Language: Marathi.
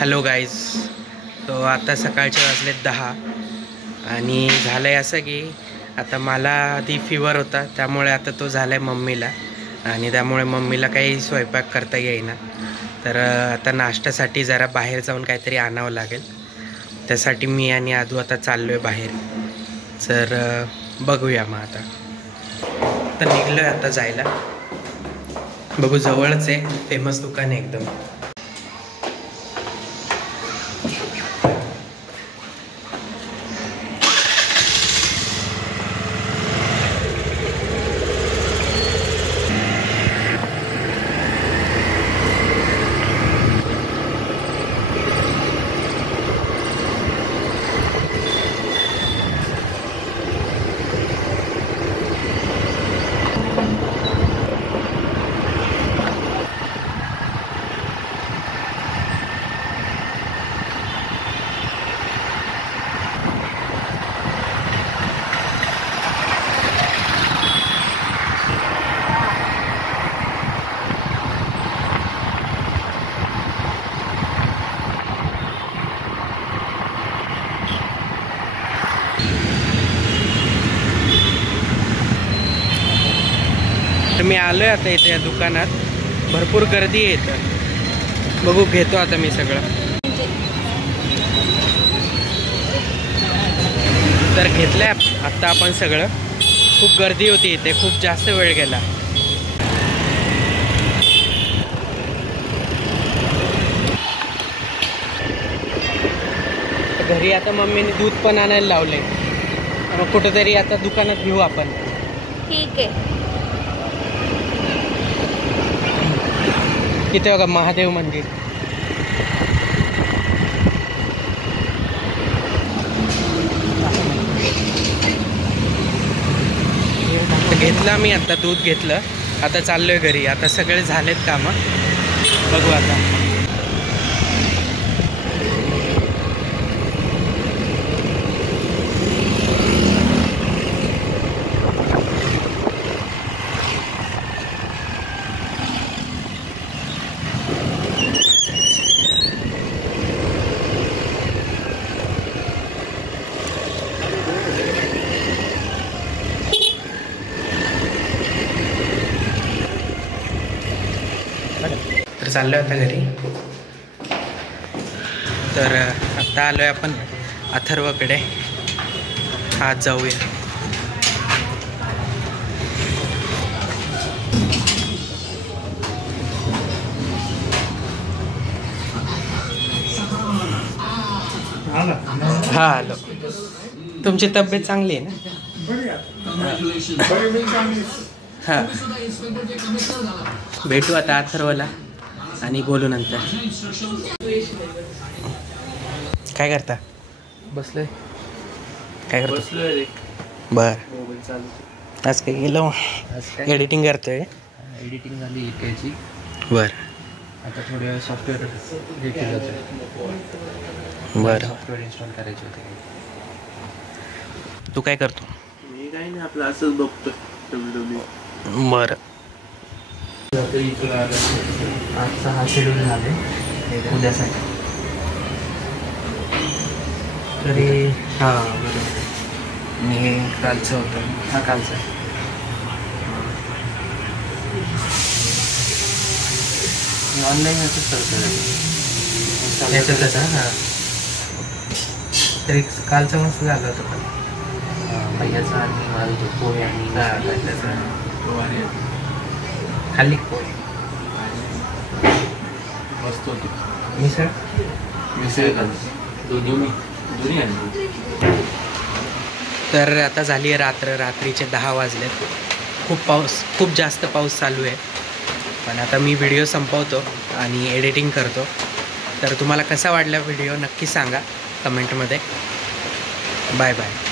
Hello guys. तो आता सकाळचे वाजले 10 आणि झालं आहे असं की आता मला आधी फीवर होता, त्यामुळे आता तो झाला आहे मम्मीला, आणि त्यामुळे मम्मीला काही स्वयंपाक करता येईना. तर आता नाश्त्यासाठी जरा बाहेर जाऊन काहीतरी आणावं लागेल. त्यासाठी मी आणि आदू आता चाललो आहे बाहेर. तर बघूया मग आता निघलो आहे आता जायला. बघू, जवळच आहे, फेमस दुकान आहे एकदम. तर मी आलोय आता इथे या दुकानात. भरपूर गर्दी आहे इथं. बघू, घेतो आता मी सगळं. तर घेतलंय आत्ता आपण सगळं. खूप गर्दी होती इथे, खूप जास्त वेळ गेला. घरी आता मम्मीने दूध पण आणायला लावले. मग कुठेतरी आता दुकानात घेऊ आपण. ठीक आहे. इथे बघा, महादेव मंदिर. घेतलं मी आता, दूध घेतलं. आता चाललोय घरी. आता सगळे झालेत कामं. बघू आता. तर चाललोय आता घरी. तर आता आलोय आपण अथर्वकडे. आज जाऊया. हा, आलो. तुमची तब्येत चांगली आहे ना? हां, भेटू आता अथर्वला आणि बोलू नंतर. काय करता? बसलोय. काय करतो? बसलोय. बर. मोबाईल चालू. आज काय गेलो? आज काय एडिटिंग करतोय. एडिटिंग झाली इकायची. बर आता थोडे सॉफ्टवेअर घेतले जाते. बरं. सॉफ्टवेअर इन्स्टॉल करायचे होते. तू काय करतो? मी काही नाही, आपलं असंच बघतो WWE. बरं. आजचा हा शेड्यूल झाले उद्यासाठी. तरी हां, बरोबर. मी कालचं होतं. हा कालचा आहे. ऑनलाईन असंच करतो याच्यातच. हां, तरी कालचं मस्त झालं होतं. पण भैयाचा आणि माझं तो पोहे आणि खाल्ली पोहे. मस्त होती. मिसळ दोन्ही आणली. तर आता झाली आहे रात्र. रात्रीचे 10 वाजलेत. खूप जास्त पाऊस चालू आहे. पण आता मी व्हिडिओ संपवतो आणि एडिटिंग करतो. तर तुम्हाला कसा वाटला व्हिडिओ नक्की सांगा कमेंटमध्ये. Bye bye.